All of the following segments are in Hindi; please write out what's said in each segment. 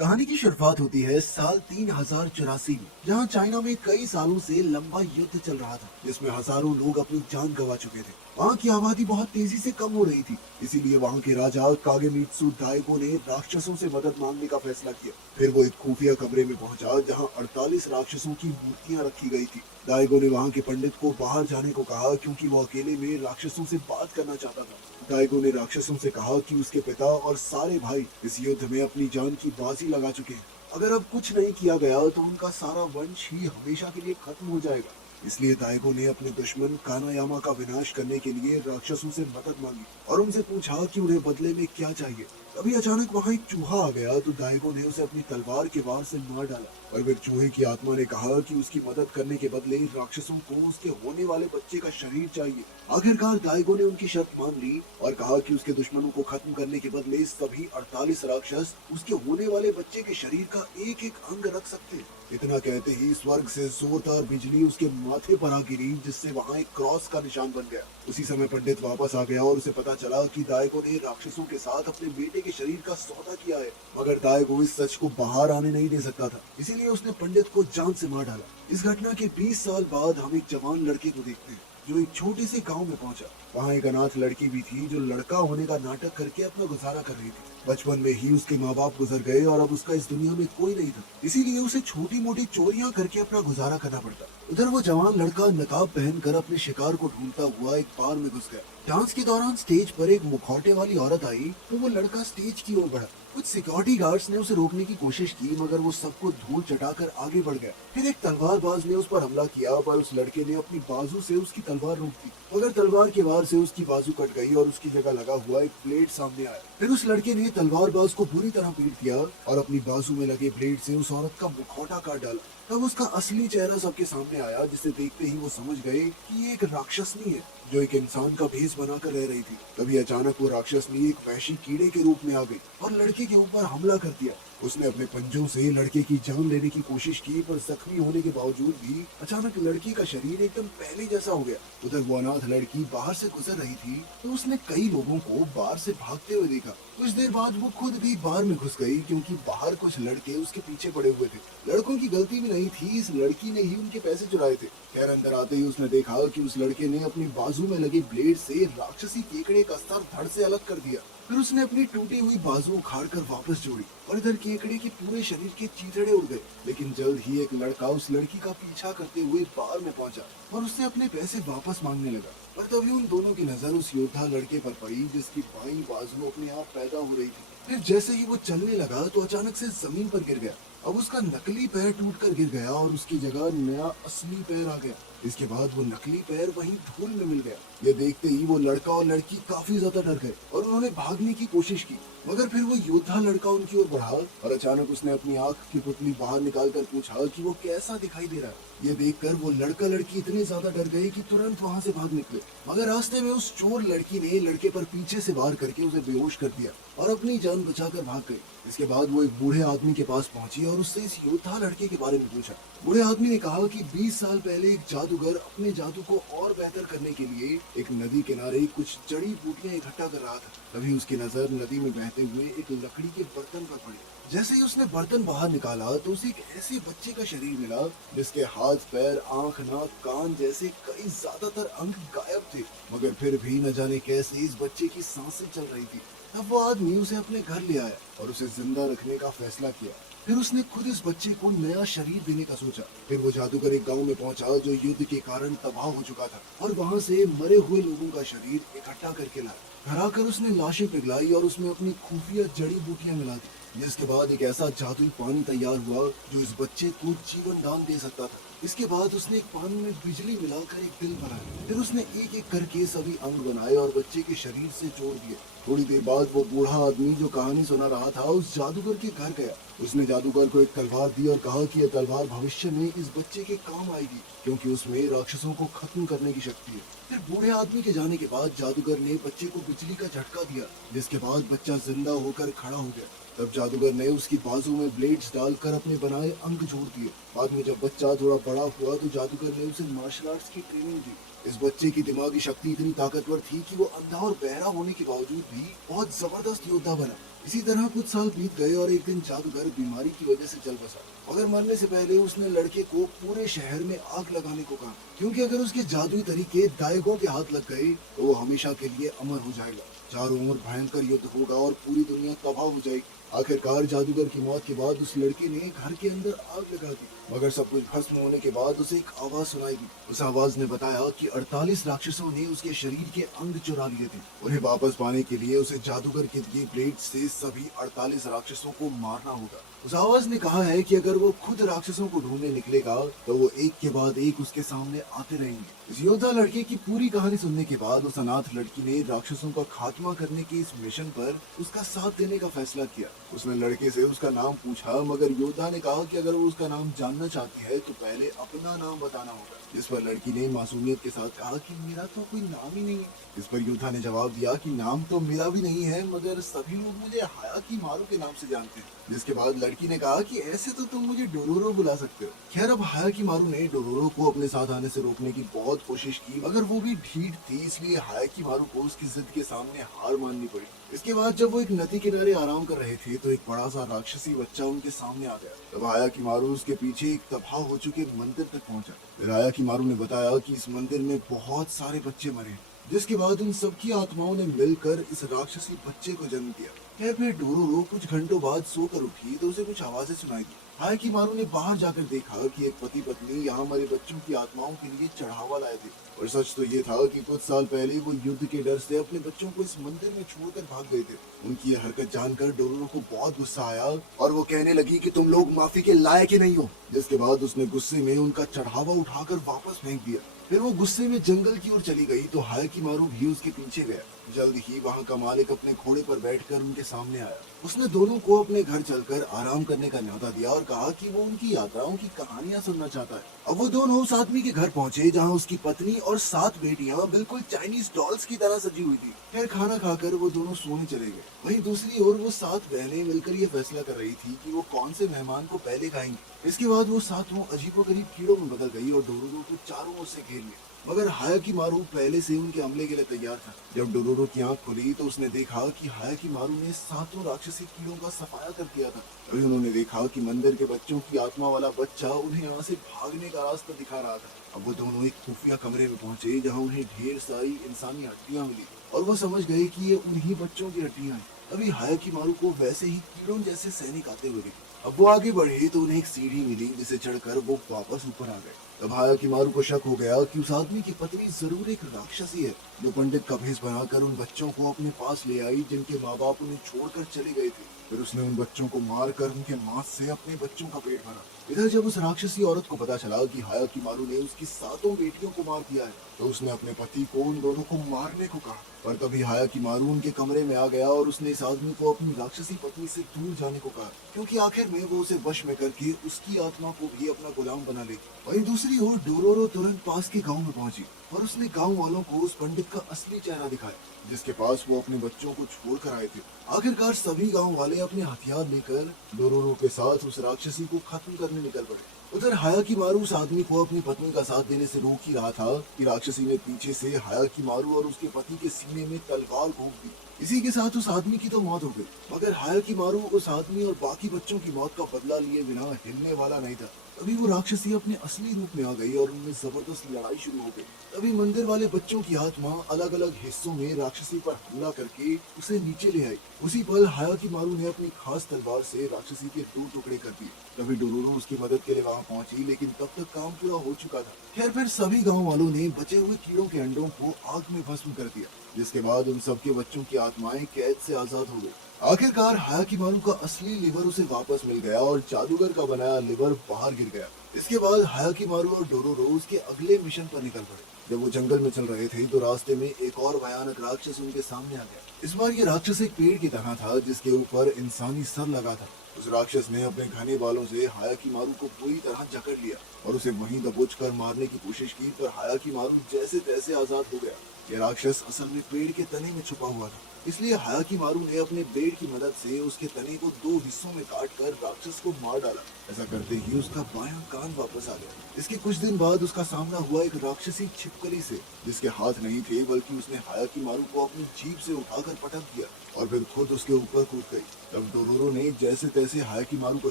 कहानी की शुरुआत होती है साल 3084 में, जहां चाइना में कई सालों से लंबा युद्ध चल रहा था, जिसमें हजारों लोग अपनी जान गंवा चुके थे। वहां की आबादी बहुत तेजी से कम हो रही थी, इसीलिए वहां के राजा कागेमित्सु दाइगो ने राक्षसों से मदद मांगने का फैसला किया। फिर वो एक खुफिया कमरे में पहुंचा, जहां 48 राक्षसों की मूर्तियां रखी गई थी। दाइगो ने वहां के पंडित को बाहर जाने को कहा, क्योंकि वो अकेले में राक्षसों से बात करना चाहता था। दाइगो ने राक्षसों से कहा कि उसके पिता और सारे भाई इस युद्ध में अपनी जान की बाजी लगा चुके हैं। अगर अब कुछ नहीं किया गया तो उनका सारा वंश ही हमेशा के लिए खत्म हो जाएगा। इसलिए दाइगो ने अपने दुश्मन कानायामा का विनाश करने के लिए राक्षसों से मदद मांगी और उनसे पूछा कि उन्हें बदले में क्या चाहिए। तभी अचानक वहां एक चूहा आ गया, तो दाइगो ने उसे अपनी तलवार के वार से मार डाला। और फिर चूहे की आत्मा ने कहा कि उसकी मदद करने के बदले राक्षसों को उसके होने वाले बच्चे का शरीर चाहिए। आखिरकार दाइगो ने उनकी शर्त मान ली और कहा कि उसके दुश्मनों को खत्म करने के बदले सभी 48 राक्षस उसके होने वाले बच्चे के शरीर का एक एक अंग रख सकते हैं। इतना कहते ही स्वर्ग से जोरदार बिजली उसके माथे पर आ गिरी, जिससे वहां एक क्रॉस का निशान बन गया। उसी समय पंडित वापस आ गया और उसे पता चला कि दाइगो ने राक्षसों के साथ अपने बेटे के शरीर का सौदा किया है। मगर दाइगो इस सच को बाहर आने नहीं दे सकता था, इसीलिए उसने पंडित को जान से मार डाला। इस घटना के 20 साल बाद हम एक जवान लड़के को देखते हैं, जो एक छोटे से गांव में पहुंचा। वहाँ एक अनाथ लड़की भी थी, जो लड़का होने का नाटक करके अपना गुजारा कर रही थी। बचपन में ही उसके माँ बाप गुजर गए और अब उसका इस दुनिया में कोई नहीं था, इसीलिए उसे छोटी मोटी चोरियां करके अपना गुजारा करना पड़ता। उधर वो जवान लड़का नकाब पहनकर अपने शिकार को ढूंढता हुआ एक बार में घुस गया। डांस के दौरान स्टेज पर एक मुखौटे वाली औरत आई, तो वो लड़का स्टेज की ओर बढ़ा। कुछ सिक्योरिटी गार्ड्स ने उसे रोकने की कोशिश की, मगर वो सबको धूल चटाकर आगे बढ़ गया। फिर एक तलवारबाज ने उस पर हमला किया, पर उस लड़के ने अपनी बाजू से उसकी तलवार रोक दी, मगर तलवार के वार से उसकी बाजू कट गई और उसकी जगह लगा हुआ एक ब्लेड सामने आया। फिर उस लड़के ने तलवारबाज को बुरी तरह पीट दिया और अपनी बाजू में लगे ब्लेड से उस औरत का मुखौटा काट डाला। तब उसका असली चेहरा सबके सामने आया, जिसे देखते ही वो समझ गए कि ये एक राक्षसनी है, जो एक इंसान का भेष बनाकर रह रही थी। तभी अचानक वो राक्षसनी एक वहशी कीड़े के रूप में आ गई और लड़के के ऊपर हमला कर दिया। उसने अपने पंजों से लड़के की जान लेने की कोशिश की, पर जख्मी होने के बावजूद भी अचानक लड़की का शरीर एकदम पहले जैसा हो गया। उधर वो अनाथ लड़की बाहर से गुजर रही थी, तो उसने कई लोगों को बार से भागते हुए देखा। कुछ देर बाद वो खुद भी बार में घुस गई, क्योंकि बाहर कुछ लड़के उसके पीछे पड़े हुए थे। लड़कों की गलती भी नहीं थी, इस लड़की ने ही उनके पैसे चुराए थे। खैर, अंदर आते ही उसने देखा कि उस लड़के ने अपनी बाजू में लगे ब्लेड से राक्षसी केकड़े का सर धड़ से अलग कर दिया। फिर उसने अपनी टूटी हुई बाजू उखाड़कर वापस जोड़ी और इधर केकड़े के पूरे शरीर के चीथड़े उड़ गए। लेकिन जल्द ही एक लड़का उस लड़की का पीछा करते हुए बार में पहुंचा और उससे अपने पैसे वापस मांगने लगा। पर तभी उन दोनों की नजर उस योद्धा लड़के पर पड़ी, जिसकी बाईं बाजू अपने आप पैदा हो रही थी। फिर जैसे ही वो चलने लगा तो अचानक से जमीन पर गिर गया। अब उसका नकली पैर टूटकर गिर गया और उसकी जगह नया असली पैर आ गया। इसके बाद वो नकली पैर वहीं धूल में मिल गया। ये देखते ही वो लड़का और लड़की काफी ज्यादा डर गए और उन्होंने भागने की कोशिश की, मगर फिर वो योद्धा लड़का उनकी ओर बढ़ा और अचानक उसने अपनी आंख की पुतली बाहर निकालकर पूछा कि वो कैसा दिखाई दे रहा है। ये देखकर वो लड़का लड़की इतने ज्यादा डर गए कि तुरंत वहां से भाग निकले, मगर रास्ते में उस चोर लड़की ने लड़के पर पीछे से वार करके उसे बेहोश कर दिया और अपनी जान बचाकर भाग गई। इसके बाद वो एक बूढ़े आदमी के पास पहुंची और उससे इस योद्धा लड़के के बारे में पूछा। बूढ़े आदमी ने कहा कि 20 साल पहले एक जादूगर अपने जादू को और बेहतर करने के लिए एक नदी किनारे कुछ जड़ी बूटियां इकट्ठा कर रहा था। तभी उसकी नजर नदी में बहते हुए एक लकड़ी के बर्तन पर पड़ी। जैसे ही उसने बर्तन बाहर निकाला तो उसे एक ऐसे बच्चे का शरीर मिला, जिसके हाथ, पैर, आंख, नाक, कान जैसे कई ज्यादातर अंग गायब थे, मगर फिर भी न जाने कैसे इस बच्चे की सांसें चल रही थी। तब वो आदमी उसे अपने घर ले आया और उसे जिंदा रखने का फैसला किया। फिर उसने खुद इस बच्चे को नया शरीर देने का सोचा। फिर वो जादूगर एक गांव में पहुंचा, जो युद्ध के कारण तबाह हो चुका था, और वहां से मरे हुए लोगों का शरीर इकट्ठा करके लाया। घर आकर उसने लाशें पिघलाई और उसमें अपनी खुफिया जड़ी बूटियां मिला दी, जिसके बाद एक ऐसा जादुई पानी तैयार हुआ जो इस बच्चे को जीवन दान दे सकता था। इसके बाद उसने एक पानी में बिजली मिलाकर एक दिल बनाया। फिर उसने एक एक करके सभी अंग बनाए और बच्चे के शरीर से जोड़ दिए। थोड़ी देर बाद वो बूढ़ा आदमी जो कहानी सुना रहा था उस जादूगर के घर गया। उसने जादूगर को एक तलवार दी और कहा कि यह तलवार भविष्य में इस बच्चे के काम आएगी, क्योंकि उसमें राक्षसों को खत्म करने की शक्ति है। फिर बूढ़े आदमी के जाने के बाद जादूगर ने बच्चे को बिजली का झटका दिया, जिसके बाद बच्चा जिंदा होकर खड़ा हो गया। तब जादूगर ने उसकी बाजू में ब्लेड्स डालकर अपने बनाए अंग जोड़ दिए। बाद में जब बच्चा थोड़ा बड़ा हुआ तो जादूगर ने उसे मार्शल आर्ट्स की ट्रेनिंग दी। इस बच्चे की दिमागी शक्ति इतनी ताकतवर थी कि वो अंधा और बहरा होने के बावजूद भी बहुत जबरदस्त योद्धा बना। इसी तरह कुछ साल बीत गए और एक दिन जादूगर बीमारी की वजह से चल बसा। मगर मरने से पहले उसने लड़के को पूरे शहर में आग लगाने को कहा, क्योंकि अगर उसके जादुई तरीके दायकों के हाथ लग गए तो वो हमेशा के लिए अमर हो जाएगा। चारों ओर भयंकर युद्ध होगा और पूरी दुनिया तबाह हो जाएगी। आखिरकार जादूगर की मौत के बाद उस लड़के ने घर के अंदर आग लगा दी, मगर सब कुछ भस्म होने के बाद उसे एक आवाज सुनाई दी। उस आवाज ने बताया कि 48 राक्षसों ने उसके शरीर के अंग चुरा लिए थे। उन्हें वापस पाने के लिए उसे जादूगर के दिए ब्लेड से सभी 48 राक्षसों को मारना होगा। उस आवाज ने कहा है कि अगर वो खुद राक्षसों को ढूंढने निकलेगा तो वो एक के बाद एक उसके सामने आते रहेंगे। इस योद्धा लड़के की पूरी कहानी सुनने के बाद उस अनाथ लड़की ने राक्षसों का खात्मा करने के इस मिशन पर उसका साथ देने का फैसला किया। उसने लड़के से उसका नाम पूछा, मगर योद्धा ने कहा कि अगर वो उसका नाम जानना चाहती है तो पहले अपना नाम बताना होगा। जिस पर लड़की ने मासूमियत के साथ कहा कि मेरा तो कोई नाम ही नहीं है। इस पर योद्धा ने जवाब दिया कि नाम तो मेरा भी नहीं है, मगर सभी लोग मुझे हायाकीमारू के नाम से जानते हैं। जिसके बाद लड़की ने कहा कि ऐसे तो तुम मुझे डोरोरो बुला सकते हो। खैर, अब हायाकीमारू ने डोरोरो को अपने साथ आने से रोकने की बहुत कोशिश की, मगर वो भी ढीठ थी, इसलिए हायाकीमारू को उसकी जिद के सामने हार माननी पड़ी। इसके बाद जब वो एक नदी किनारे आराम कर रहे थे तो एक बड़ा सा राक्षसी बच्चा उनके सामने आ गया। तब हायाकीमारू उसके पीछे एक तबाह हो चुके मंदिर तक पहुंचा। फिर हायाकीमारू ने बताया कि इस मंदिर में बहुत सारे बच्चे मरे, जिसके बाद उन सबकी आत्माओं ने मिलकर इस राक्षसी बच्चे को जन्म दिया। फिर डोरोरो कुछ घंटों बाद सोकर उठी तो उसे कुछ आवाजें सुनाई दी। हायाकीमारू ने बाहर जाकर देखा कि एक पति पत्नी यहाँ मरे बच्चों की आत्माओं के लिए चढ़ावा लाए थे। और सच तो ये था कि कुछ साल पहले वो युद्ध के डर से अपने बच्चों को इस मंदिर में छोड़कर भाग गए थे। उनकी यह हरकत जानकर डोरोरो को बहुत गुस्सा आया और वो कहने लगी कि तुम लोग माफी के लायक ही नहीं हो। जिसके बाद उसने गुस्से में उनका चढ़ावा उठाकर वापस फेंक दिया। फिर वो गुस्से में जंगल की ओर चली गई तो हायाकीमारू भी उसके पीछे गया। जल्द ही वहाँ का मालिक अपने घोड़े पर बैठकर उनके सामने आया। उसने दोनों को अपने घर चलकर आराम करने का न्योता दिया और कहा कि वो उनकी यात्राओं की कहानियां सुनना चाहता है। अब वो दोनों उस आदमी के घर पहुंचे जहाँ उसकी पत्नी और 7 बेटियां बिल्कुल चाइनीज डॉल्स की तरह सजी हुई थी। फिर खाना खाकर वो दोनों सोने चले गए। वहीं दूसरी ओर वो 7 बहनें मिलकर ये फैसला कर रही थी कि वो कौन से मेहमान को पहले खाएंगी। इसके बाद वो 7 अजीबोगरीब कीड़ों में बदल गई और डोरोरो को चारों ओर से घेर लिया। मगर हायाकीमारू पहले से उनके हमले के लिए तैयार था। जब डोरोरो की आंख खुली तो उसने देखा कि हायाकीमारू ने 7 राक्षसी कीड़ों का सफाया कर दिया था। तभी उन्होंने देखा कि मंदिर के बच्चों की आत्मा वाला बच्चा उन्हें यहाँ से भागने का रास्ता दिखा रहा था। अब वो दोनों एक खुफिया कमरे में पहुंचे जहाँ उन्हें ढेर सारी इंसानी हड्डियां मिली और वो समझ गए कि ये उन्हीं बच्चों की हड्डियां हैं। अभी हायाकीमारू को वैसे ही कीड़ों जैसे सैनिक आते हुए दिखे। अब वो आगे बढ़े तो उन्हें एक सीढ़ी मिली जिसे चढ़कर वो वापस ऊपर आ गए। तब हायाकीमारू को शक हो गया कि उस आदमी की पत्नी जरूर एक राक्षसी है जो पंडित का भेष बनाकर उन बच्चों को अपने पास ले आई जिनके माँ बाप उन्हें छोड़कर चले गए थे। फिर उसने उन बच्चों को मारकर उनके मांस से अपने बच्चों का पेट भरा। इधर जब उस राक्षसी औरत को पता चला कि हायाकीमारू ने उसकी 7 बेटियों को मार दिया है तो उसने अपने पति को उन दोनों को मारने को कहा। पर तभी हायाकीमारू उनके कमरे में आ गया और उसने इस आदमी को अपनी राक्षसी पत्नी से दूर जाने को कहा, क्योंकि आखिर में वो उसे वश में करके उसकी आत्मा को भी अपना गुलाम बना लेगी। वहीं दूसरी ओर डोरोरो तुरंत पास के गांव में पहुंची और उसने गांव वालों को उस पंडित का असली चेहरा दिखाया जिसके पास वो अपने बच्चों को छोड़कर आए थे। आखिरकार सभी गांव वाले अपने हथियार लेकर डोरोरो के साथ उस राक्षसी को खत्म करने निकल पड़े। उधर हायाकीमारू उस आदमी को अपनी पत्नी का साथ देने से रोक ही रहा था कि राक्षसी ने पीछे से हायाकीमारू और उसके पति के सीने में तलवार घोंप दी। इसी के साथ उस आदमी की तो मौत हो गई, मगर हायाकीमारू उस आदमी और बाकी बच्चों की मौत का बदला लिए बिना हिलने वाला नहीं था। तभी वो राक्षसी अपने असली रूप में आ गई और उनमें जबरदस्त लड़ाई शुरू हो गई। तभी मंदिर वाले बच्चों की आत्मा अलग अलग हिस्सों में राक्षसी पर हमला करके उसे नीचे ले आई। उसी पल हायाकीमारू ने अपनी खास तलवार से राक्षसी के 2 टुकड़े कर दिए। तभी डोरोरो उसकी मदद के लिए वहां पहुंची, लेकिन तब तक काम पूरा हो चुका था। खैर, फिर सभी गांव वालों ने बचे हुए कीड़ों के अंडों को आग में भस्म कर दिया, जिसके बाद उन सबके बच्चों की आत्माएं कैद से आजाद हो गई। आखिरकार हायाकीमारू का असली लिवर उसे वापस मिल गया और जादूगर का बनाया लिवर बाहर गिर गया। इसके बाद हायाकीमारू और डोरोरो उसके अगले मिशन पर निकल पड़े। जब वो जंगल में चल रहे थे तो रास्ते में एक और भयानक राक्षस उनके सामने आ गया। इस बार ये राक्षस एक पेड़ की तरह था जिसके ऊपर इंसानी सर लगा था। उस राक्षस ने अपने घने बालों से हायाकीमारू को पूरी तरह जकड़ लिया और उसे वहीं दबोच कर मारने की कोशिश की, पर हायाकीमारू जैसे तैसे आजाद हो गया। ये राक्षस असल में पेड़ के तने में छुपा हुआ था इसलिए हायाकिमारू ने अपने ब्लेड की मदद से उसके तने को दो हिस्सों में काट कर राक्षस को मार डाला। ऐसा करते ही उसका बायां कान वापस आ गया। इसके कुछ दिन बाद उसका सामना हुआ एक राक्षसी छिपकली से, जिसके हाथ नहीं थे बल्कि उसने हायाकिमारू को अपनी जीभ से उठाकर पटक दिया और फिर खुद उसके ऊपर कूद गई। तब डोरोरो ने जैसे तैसे हायाकिमारू को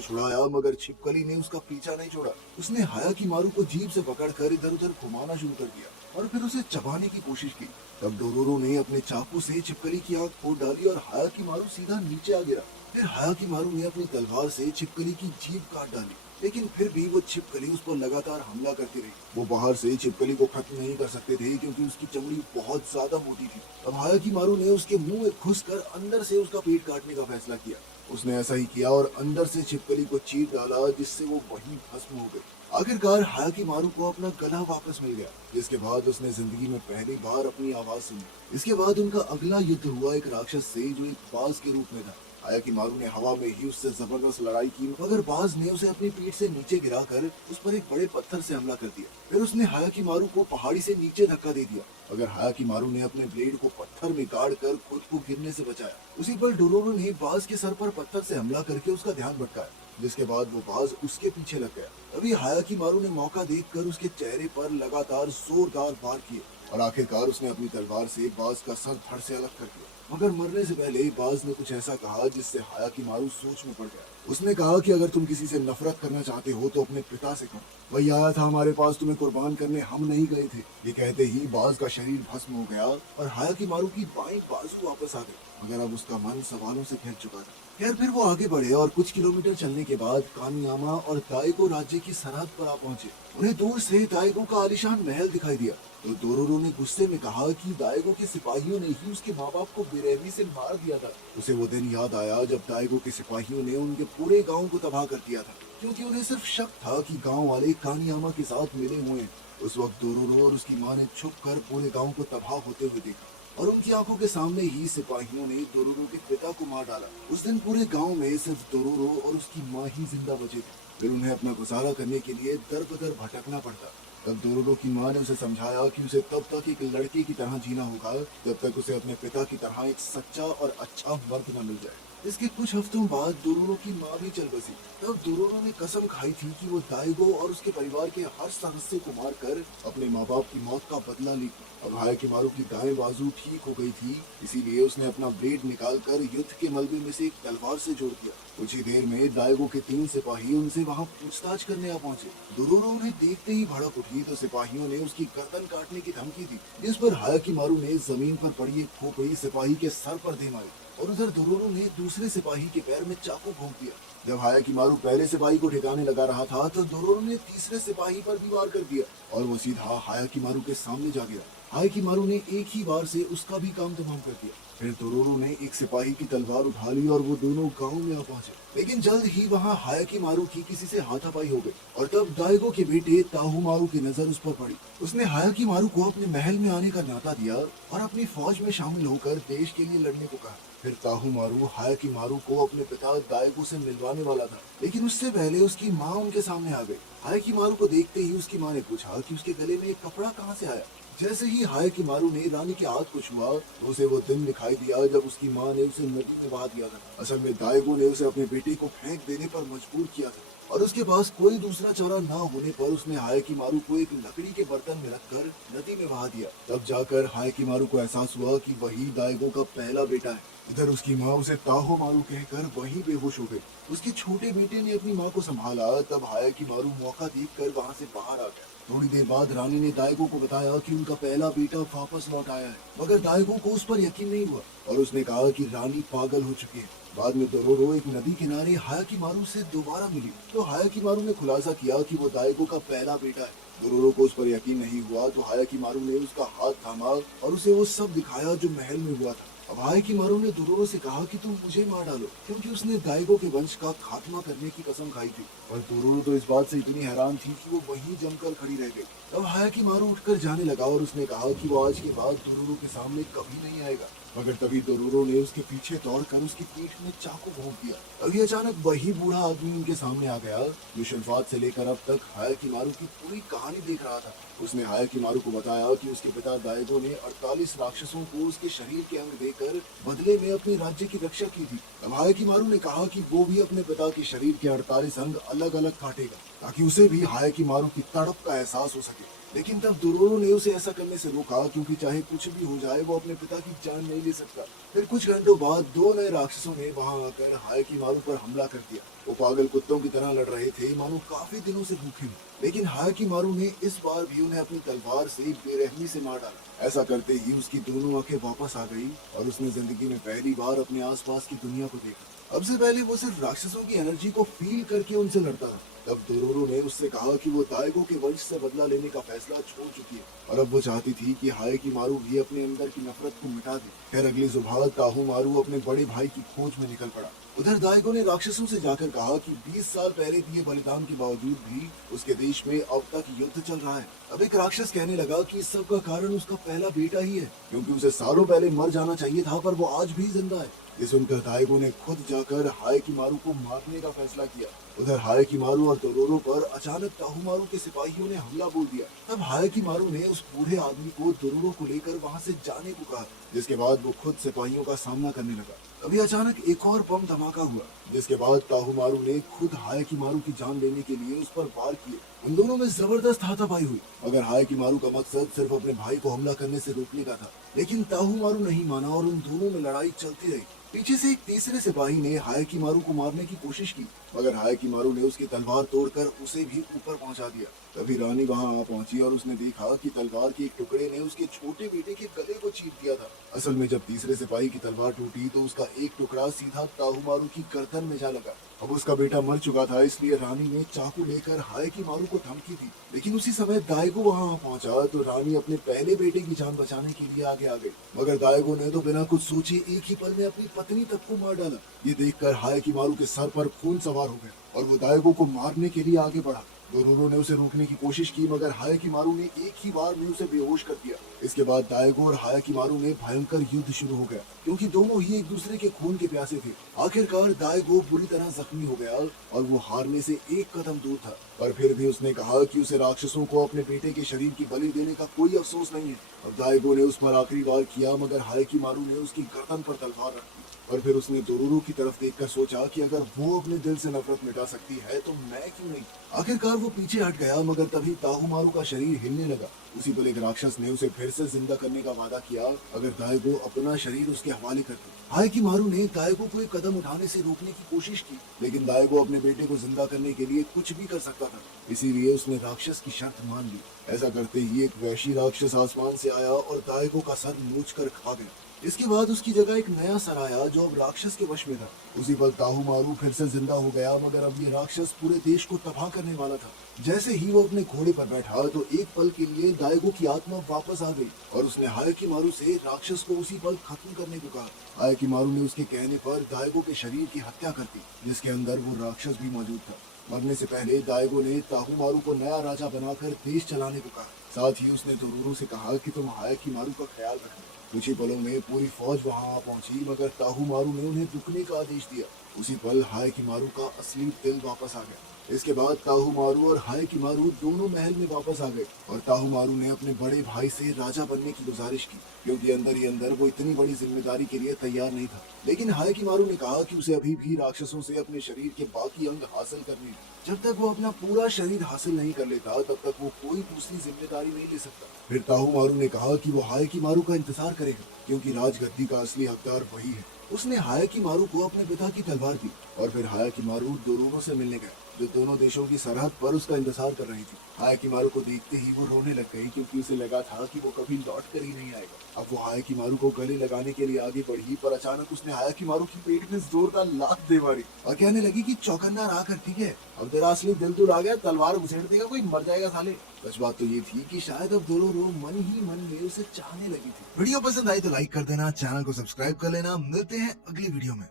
छुड़ाया, मगर छिपकली ने उसका पीछा नहीं छोड़ा। उसने हायाकिमारू को जीभ से पकड़कर इधर उधर घुमाना शुरू कर दिया और फिर उसे चबाने की कोशिश की। तब डोरोरो ने अपने चाकू से छिपकली की आंख फोड़ डाली और हायाकिमारू सीधा नीचे आ गिरा। फिर हायाकिमारू ने अपनी तलवार से छिपकली की जीभ काट डाली, लेकिन फिर भी वो छिपकली उस पर लगातार हमला करती रही। वो बाहर से छिपकली को खत्म नहीं कर सकते थे क्योंकि उसकी चमड़ी बहुत ज्यादा मोटी थी। अब हायाकिमारू ने उसके मुंह में घुसकर अंदर से उसका पेट काटने का फैसला किया। उसने ऐसा ही किया और अंदर से छिपकली को चीर डाला, जिससे वो वहीं भस्म हो गई। आखिरकार हायाकिमारू को अपना गला वापस मिल गया, जिसके बाद उसने जिंदगी में पहली बार अपनी आवाज सुनी। इसके बाद उनका अगला युद्ध हुआ एक राक्षस से जो एक बाज के रूप में था। हायाकिमारू ने हवा में ही उससे जबरदस्त लड़ाई की, मगर बाज ने उसे अपनी पीठ से नीचे गिराकर उस पर एक बड़े पत्थर से हमला कर दिया। फिर उसने हायाकिमारू को पहाड़ी से नीचे धक्का दे दिया, मगर हायाकिमारू ने अपने ब्लेड को पत्थर में गाड़ कर खुद को गिरने से बचाया। उसी पर डोरोरो ने बाज के सर पर पत्थर से हमला करके उसका ध्यान भटकाया, जिसके बाद वो बाज उसके पीछे लग गया। तभी हायाकिमारू ने मौका देखकर उसके चेहरे पर लगातार जोरदार वार किए और आखिरकार उसने अपनी तलवार से बाज का सर धड़ से अलग कर दिया। मगर मरने से पहले बाज ने कुछ ऐसा कहा जिससे हायाकिमारू सोच में पड़ गया। उसने कहा कि अगर तुम किसी से नफरत करना चाहते हो तो अपने पिता से करो। वही आया था हमारे पास तुम्हें कुर्बान करने, हम नहीं गए थे। ये कहते ही बाज का शरीर भस्म हो गया और हायाकिमारू की बाईं बाजू वापस आ गई, मगर अब उसका मन सवालों से घिर चुका था। खैर फिर वो आगे बढ़े और कुछ किलोमीटर चलने के बाद कामियामा और दाइगो राज्य की सरहद पर आ पहुंचे। उन्हें दूर से दाइगो का आलीशान महल दिखाई दिया तो डोरोरो ने गुस्से में कहा कि दाइगो के सिपाहियों ने ही उसके माँ बाप को बेरहमी से मार दिया था। उसे वो दिन याद आया जब दाइगो के सिपाहियों ने उनके पूरे गांव को तबाह कर दिया था, क्योंकि उन्हें सिर्फ शक था कि गांव वाले कामियामा के साथ मिले हुए हैं। उस वक्त डोरोरो और उसकी माँ ने छुप कर पूरे गाँव को तबाह होते हुए देखा और उनकी आंखों के सामने ही सिपाहियों ने डोरोरो के पिता को मार डाला। उस दिन पूरे गांव में सिर्फ डोरोरो और उसकी माँ ही जिंदा बचे थे। फिर उन्हें अपना गुजारा करने के लिए दर बदर भटकना पड़ता। तब डोरोरो की माँ ने उसे समझाया कि उसे तब तक एक लड़के की तरह जीना होगा जब तक उसे अपने पिता की तरह एक सच्चा और अच्छा मर्द न मिल जाए। इसके कुछ हफ्तों बाद डोरोरो की माँ भी चल बसी। तब डोरोरो ने कसम खाई थी कि वो दाइगो और उसके परिवार के हर सदस्य को मारकर अपने माँ बाप की मौत का बदला ली। अब हायाकिमारू की दाएं बाजू ठीक हो गई थी, इसीलिए उसने अपना ब्लेड निकालकर युद्ध के मलबे में से एक तलवार से जोड़ दिया। कुछ ही देर में दाइगो के 3 सिपाही उनसे वहां पूछताछ करने आ पहुंचे। डोरोरो उन्हें देखते ही भड़क उठी तो सिपाहियों ने उसकी गर्दन काटने की धमकी दी, जिस पर हायाकिमारू ने जमीन पर पड़ी एक खोपड़ी सिपाही के सर पर दे मारी और उधर डोरोरो ने दूसरे सिपाही के पैर में चाकू घोंप दिया। जब हायाकिमारू पहले सिपाही को ठिकाने लगा रहा था तो डोरोरो ने तीसरे सिपाही पर भी वार कर दिया और वो सीधा हायाकिमारू के सामने जा गिरा। हायाकिमारू ने एक ही बार से उसका भी काम तमाम कर दिया। फिर डोरोरो ने एक सिपाही की तलवार उठा ली और वो दोनों गांव में आ पहुंचे, लेकिन जल्द ही वहां हायाकिमारू की किसी से हाथापाई हो गई और तब दाइगो के बेटे ताहुमारू की नजर उस पर पड़ी। उसने हायाकिमारू को अपने महल में आने का न्योता दिया और अपनी फौज में शामिल होकर देश के लिए लड़ने को कहा। फिर ताहुमारू हायाकिमारू को अपने पिता दाइगो से मिलवाने वाला था, लेकिन उससे पहले उसकी माँ उनके सामने आ गई। हायाकिमारू को देखते ही उसकी माँ ने पूछा कि उसके गले में एक कपड़ा कहाँ से आया। जैसे ही हायाकिमारू ने रानी के हाथ को छुआ तो उसे वो दिन दिखाई दिया जब उसकी माँ ने उसे नदी में बहा दिया था। असल में दाइगो ने उसे अपने बेटे को फेंक देने पर मजबूर किया था और उसके पास कोई दूसरा चारा न होने पर उसने हायाकिमारू को एक लकड़ी के बर्तन में रखकर नदी में बहा दिया। तब जाकर हायाकिमारू को एहसास हुआ कि वही दाइगो का पहला बेटा है। इधर उसकी माँ उसे ताहोमारू कहकर वहीं बेहोश हो गई। उसके छोटे बेटे ने अपनी माँ को संभाला। तब हायाकिमारू मौका देखकर वहां से बाहर आ गया। थोड़ी देर बाद रानी ने दाइगो को बताया कि उनका पहला बेटा वापस लौट आया है, मगर दाइगो को उस पर यकीन नहीं हुआ और उसने कहा कि रानी पागल हो चुकी है। बाद में डोरोरो एक नदी किनारे हायाकिमारू से दोबारा मिली तो हायाकिमारू ने खुलासा किया कि वो दाइगो का पहला बेटा है। डोरोरो को उस पर यकीन नहीं हुआ तो हायाकिमारू ने उसका हाथ थामा और उसे वो सब दिखाया जो महल में हुआ था। अब हायाकिमारू ने डोरोरो से कहा कि तुम मुझे मार डालो, क्योंकि उसने दाइगो के वंश का खात्मा करने की कसम खाई थी। और डोरोरो तो इस बात से इतनी हैरान थी कि वो वहीं जमकर खड़ी रह गई। तब हायाकिमारू उठकर जाने लगा और उसने कहा कि वो आज के बाद डोरोरो के सामने कभी नहीं आएगा। मगर तभी डोरोरो ने उसके पीछे दौड़कर उसकी पीठ में चाकू भोंक दिया। अभी अचानक वही बूढ़ा आदमी उनके सामने आ गया जो शुरुआत से लेकर अब तक हायाकिमारू की पूरी कहानी देख रहा था। उसने हायाकिमारू को बताया कि उसके पिता दाइगो ने 48 राक्षसों को उसके शरीर के अंग देकर बदले में अपने राज्य की रक्षा की थी। अब हायाकिमारू ने कहा कि वो भी अपने पिता के शरीर के 48 अंग अलग अलग काटेगा ताकि उसे भी हायाकिमारू की तड़प का एहसास हो सके। लेकिन तब डोरोरो ने उसे ऐसा करने से रोका क्योंकि चाहे कुछ भी हो जाए वो अपने पिता की जान नहीं ले सकता। फिर कुछ घंटों बाद दो नए राक्षसों ने वहां आकर हायाकिमारू पर हमला कर दिया। वो पागल कुत्तों की तरह लड़ रहे थे मानो काफी दिनों से भूखे थे। लेकिन हायाकिमारू ने इस बार भी उन्हें अपनी तलवार से बेरहमी से मार डाला। ऐसा करते ही उसकी दोनों आंखें वापस आ गई और उसने जिंदगी में पहली बार अपने आसपास की दुनिया को देखा। अब से पहले वो सिर्फ राक्षसों की एनर्जी को फील करके उनसे लड़ता था। तब डोरोरो ने उससे कहा कि वो दाइगो के वंश से बदला लेने का फैसला छोड़ चुकी है और अब वो चाहती थी कि हायाकिमारू भी अपने अंदर की नफरत को मिटा दे। फिर अगली सुबह ताहुमारू अपने बड़े भाई की खोज में निकल पड़ा। उधर दाइगो ने राक्षसों से जाकर कहा कि 20 साल पहले दिए बलिदान के बावजूद भी उसके देश में अब तक युद्ध चल रहा है। अब एक राक्षस कहने लगा कि इस सब का कारण उसका पहला बेटा ही है क्योंकि उसे सालों पहले मर जाना चाहिए था पर वो आज भी जिंदा है। ये सुनकर दाइगो ने खुद जाकर हायाकिमारू को मारने का फैसला किया। उधर हायाकिमारू और डोरोरो पर अचानक ताहुमारू के सिपाहियों ने हमला बोल दिया। तब हायाकिमारू ने उस बूढ़े आदमी को डोरोरो को लेकर वहां से जाने को कहा जिसके बाद वो खुद सिपाहियों का सामना करने लगा। अभी अचानक एक और बम धमाका हुआ जिसके बाद ताहुमारू ने खुद हायाकिमारू की जान लेने के लिए उस पर वार किए। उन दोनों में जबरदस्त हाथापाई हुई मगर हायाकिमारू का मकसद सिर्फ अपने भाई को हमला करने से रोकने का था। लेकिन ताहुमारू नहीं माना और उन दोनों में लड़ाई चलती रही। पीछे से एक तीसरे सिपाही ने हायाकिमारू को मारने की कोशिश की मगर हायाकिमारू ने उसकी तलवार तोड़कर उसे भी ऊपर पहुंचा दिया। तभी रानी वहां आ पहुंची और उसने देखा कि तलवार के एक टुकड़े ने उसके छोटे बेटे के गले को चीर दिया था। असल में जब तीसरे सिपाही की तलवार टूटी तो उसका एक टुकड़ा सीधा ताहुमारू की गर्दन में जा लगा। अब उसका बेटा मर चुका था इसलिए रानी ने चाकू लेकर हायाकिमारू को धमकी दी। लेकिन उसी समय दाइगो वहां पहुंचा तो रानी अपने पहले बेटे की जान बचाने के लिए आगे आ गई मगर दाइगो ने तो बिना कुछ सोचे एक ही पल में अपनी पत्नी तक को मार डाला। ये देखकर हायाकिमारू के सर पर खून सवार हो गया और वो दाइगो को मारने के लिए आगे बढ़ा। डोरोरो ने उसे रोकने की कोशिश की मगर हायाकिमारू ने एक ही बार में उसे बेहोश कर दिया। इसके बाद दाइगो और हायाकिमारू में भयंकर युद्ध शुरू हो गया क्योंकि दोनों ही एक दूसरे के खून के प्यासे थे। आखिरकार दाइगो बुरी तरह जख्मी हो गया और वो हारने से एक कदम दूर था पर फिर भी उसने कहा कि उसे राक्षसों को अपने बेटे के शरीर की बलि देने का कोई अफसोस नहीं है। अब दाइगो ने उस पर आखिरी वार किया मगर हायाकिमारू ने उसकी गर्दन पर तलवार रख दी और फिर उसने डोरोरो की तरफ देखकर सोचा कि अगर वो अपने दिल से नफरत मिटा सकती है तो मैं क्यों नहीं। आखिरकार वो पीछे हट गया मगर तभी ताहुमारू का शरीर हिलने लगा। उसी पल एक राक्षस ने उसे फिर से जिंदा करने का वादा किया अगर दाइगो अपना शरीर उसके हवाले कर दे। हायाकिमारू ने दाइगो को एक कदम उठाने से रोकने की कोशिश की लेकिन दाइगो अपने बेटे को जिंदा करने के लिए कुछ भी कर सकता था इसीलिए उसने राक्षस की शर्त मान ली। ऐसा करते ही एक वैशी राक्षस आसमान से आया और दाइगो का सर नोच कर खा गया। इसके बाद उसकी जगह एक नया सर आया जो अब राक्षस के वश में था। उसी पल ताहुमारू फिर से जिंदा हो गया मगर अब ये राक्षस पूरे देश को तबाह करने वाला था। जैसे ही वो अपने घोड़े पर बैठा तो एक पल के लिए दाइगो की आत्मा वापस आ गई और उसने हायाकिमारू से राक्षस को उसी पल खत्म करने को कहा। हायाकिमारू ने उसके कहने पर दाइगो के शरीर की हत्या कर दी जिसके अंदर वो राक्षस भी मौजूद था। मरने से पहले दाइगो ने ताहुमारू को नया राजा बनाकर देश चलाने को कहा। साथ ही उसने डोरोरो से कहा कि तुम हायाकिमारू का ख्याल रखना। कुछ ही पलों में पूरी फौज वहां आ पहुंची मगर ताहुमारू ने उन्हें रुकने का आदेश दिया। उसी पल हायाकिमारू का असली दिल वापस आ गया। इसके बाद ताहुमारू और हायाकिमारू दोनों महल में वापस आ गए और ताहुमारू ने अपने बड़े भाई से राजा बनने की गुजारिश की क्योंकि अंदर ही अंदर वो इतनी बड़ी जिम्मेदारी के लिए तैयार नहीं था। लेकिन हायाकिमारू ने कहा कि उसे अभी भी राक्षसों से अपने शरीर के बाकी अंग हासिल करने हैं। जब तक वो अपना पूरा शरीर हासिल नहीं कर लेता तब तक वो कोई दूसरी जिम्मेदारी नहीं ले सकता। फिर ताहुमारू ने कहा कि वो हायाकिमारू का इंतजार करेगा क्योंकि राजगद्दी का असली हकदार वही है। उसने हायाकिमारू को अपने पिता की तलवार दी और फिर हायाकिमारू डोरोरो से मिलने गया जो दोनों देशों की सरहद पर उसका इंतजार कर रही थी। हायाकिमारू को देखते ही वो रोने लग गई क्योंकि उसे लगा था कि वो कभी लौट कर ही नहीं आएगा। अब वो हायाकिमारू को गले लगाने के लिए आगे बढ़ी पर अचानक उसने हायाकिमारू की पेट में जोरदार लात दे मारी और कहने लगी कि चौकन्ना रहा कर, ठीक है, अब तेरा असली दिल तो आ गया, तलवार घुसेड़ देगा कोई, मर जाएगा साले। सच बात तो ये थी कि शायद अब डोरोरो मन ही मन में उसे चाहने लगी थी। वीडियो पसंद आई तो लाइक कर देना, चैनल को सब्सक्राइब कर लेना। मिलते हैं अगली वीडियो में।